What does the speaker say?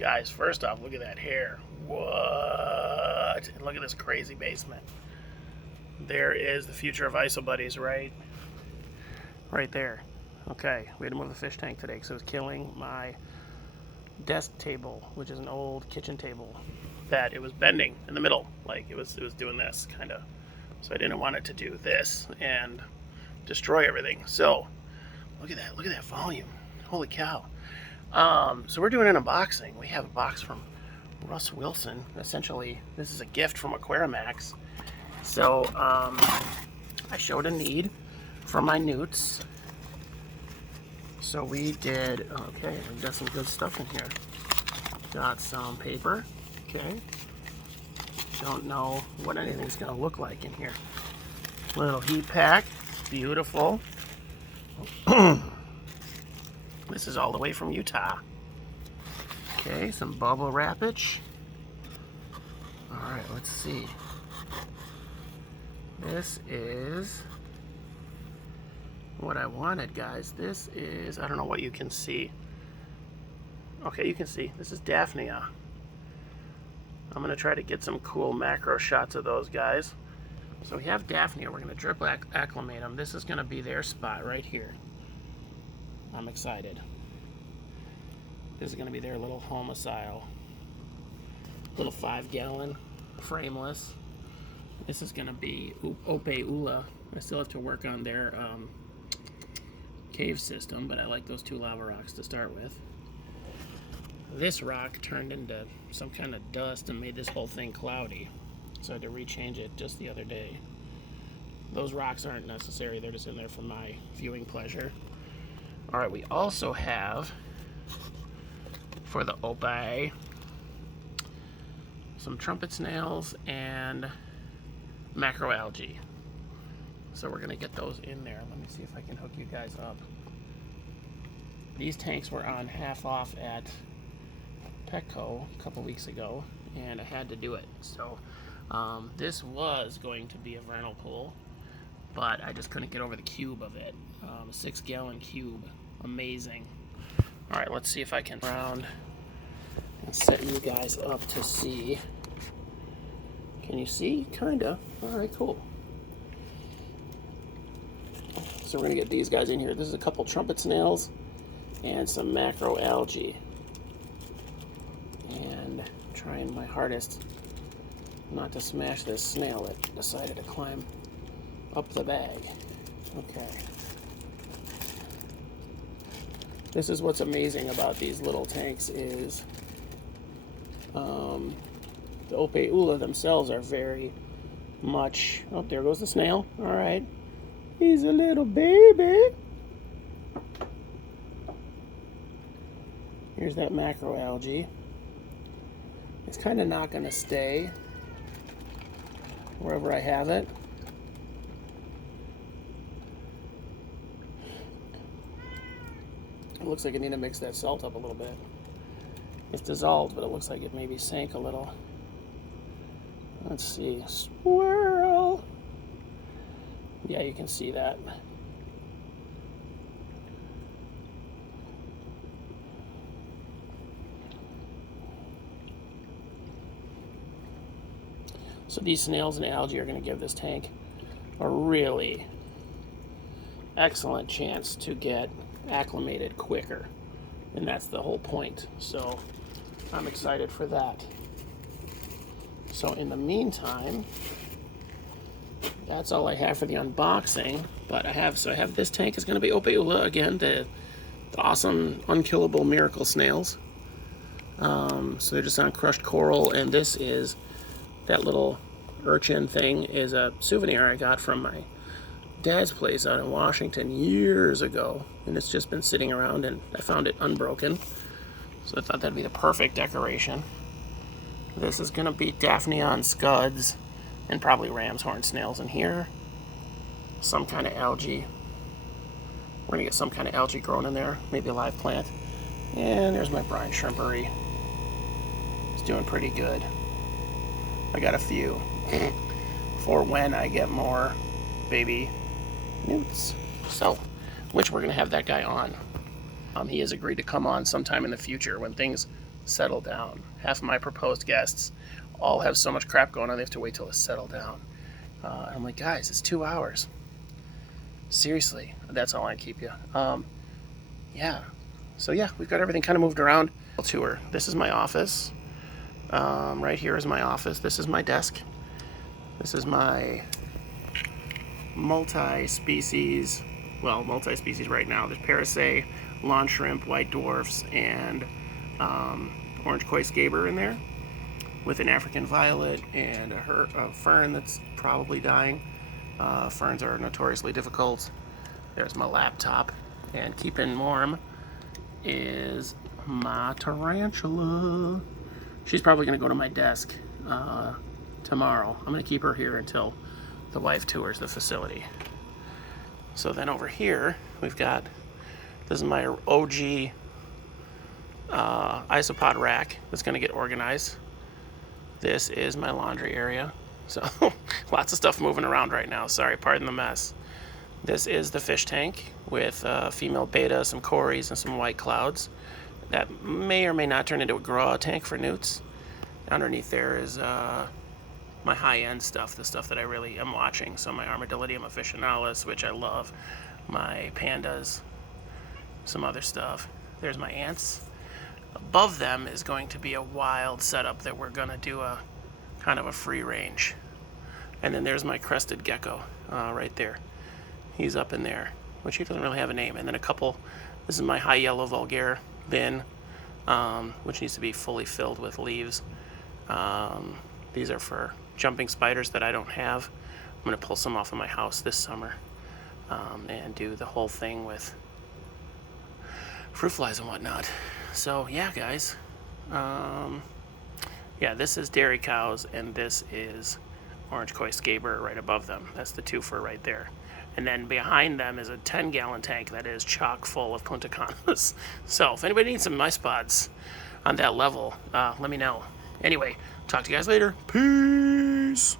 Guys, first off, look at that hair. What? And look at this crazy basement. There is the future of ISO Buddies right there. Okay, we had to move the fish tank today because it was killing my desk table, which is an old kitchen table that it was bending in the middle, like it was doing this kind of. So I didn't want it to do this and destroy everything. So look at that volume. Holy cow. So we're doing an unboxing. We have a box from Russ Wilson. Essentially, this is a gift from Aquarimax. So I showed a need for my newts. So we did, okay, we've got some good stuff in here. Got some paper, okay. Don't know what anything's gonna look like in here. Little heat pack, beautiful. This is all the way from Utah. Okay, some bubble wrappage. All right, let's see. This is what I wanted, guys. This is, I don't know what you can see. Okay, you can see, this is Daphnia. I'm gonna try to get some cool macro shots of those guys. So we have Daphnia, we're gonna drip acclimate them. This is gonna be their spot right here. I'm excited. This is gonna be their little homicile. Little 5-gallon, frameless. This is gonna be Ope Ula. I still have to work on their cave system, but I like those 2 lava rocks to start with. This rock turned into some kind of dust and made this whole thing cloudy. So I had to rechange it just the other day. Those rocks aren't necessary, they're just in there for my viewing pleasure. Alright, we also have, for the Ope, some trumpet snails and macroalgae. So we're gonna get those in there. Let me see if I can hook you guys up. These tanks were on half off at Petco a couple weeks ago, and I had to do it. So this was going to be a vernal pool, but I just couldn't get over the cube of it. A 6-gallon cube, amazing. All right, let's see if I can round and set you guys up to see. Can you see? Kinda. All right, cool. So we're gonna get these guys in here. This is a couple trumpet snails and some macroalgae. And trying my hardest not to smash this snail that decided to climb up the bag. Okay. This is what's amazing about these little tanks is the Ope Ula themselves are very much, oh, there goes the snail. All right. He's a little baby. Here's that macroalgae. It's kind of not going to stay wherever I have it. It looks like I need to mix that salt up a little bit. It's dissolved, but it looks like it maybe sank a little. Let's see. Swirl. Yeah, you can see that. So these snails and algae are going to give this tank a really excellent chance to get acclimated quicker. And that's the whole point. So I'm excited for that. So in the meantime, that's all I have for the unboxing. But I have this tank is going to be Ope Ula again, the awesome unkillable miracle snails. So they're just on crushed coral, and this is that little urchin thing is a souvenir I got from my dad's place out in Washington years ago, and it's just been sitting around, and I found it unbroken, so I thought that'd be the perfect decoration. This is gonna be Daphnia on scuds and probably ram's horn snails in here. Some kind of algae. We're gonna get some kind of algae growing in there, maybe a live plant. And there's my brine shrimpery. It's doing pretty good. I got a few for when I get more baby newts. So, which we're gonna have that guy on. He has agreed to come on sometime in the future when things settle down. Half of my proposed guests all have so much crap going on, they have to wait till it's settled down. And I'm like, guys, it's 2 hours. Seriously, that's all I keep you. Yeah. So yeah, we've got everything kind of moved around. Tour. This is my office. Right here is my office. This is my desk. This is my multi-species right now. There's parasay, lawn shrimp, white dwarfs, and orange koi scaber in there, with an African violet and a fern that's probably dying. Ferns are notoriously difficult. There's my laptop, and keeping warm is my tarantula. She's probably going to go to my desk tomorrow. I'm going to keep her here until the wife tours the facility. So then over here, we've got, this is my OG isopod rack that's going to get organized. This is my laundry area. So lots of stuff moving around right now. Sorry, pardon the mess. This is the fish tank with female beta, some cories, and some white clouds. That may or may not turn into a grow tank for newts. Underneath there is my high-end stuff, the stuff that I really am watching. So my Armadillidium officinalis, which I love, my pandas, some other stuff. There's my ants. Above them is going to be a wild setup that we're going to do a kind of a free range. And then there's my crested gecko right there. He's up in there, which he doesn't really have a name. And then this is my high yellow vulgare bin, which needs to be fully filled with leaves. These are for jumping spiders that I don't have. I'm going to pull some off of my house this summer and do the whole thing with fruit flies and whatnot. So yeah, guys. Yeah, this is dairy cows, and this is orange koi scaber right above them. That's the twofer right there. And then behind them is a 10-gallon tank that is chock full of Punta Canas. So if anybody needs some mice pods on that level, let me know. Anyway, talk to you guys later. Peace.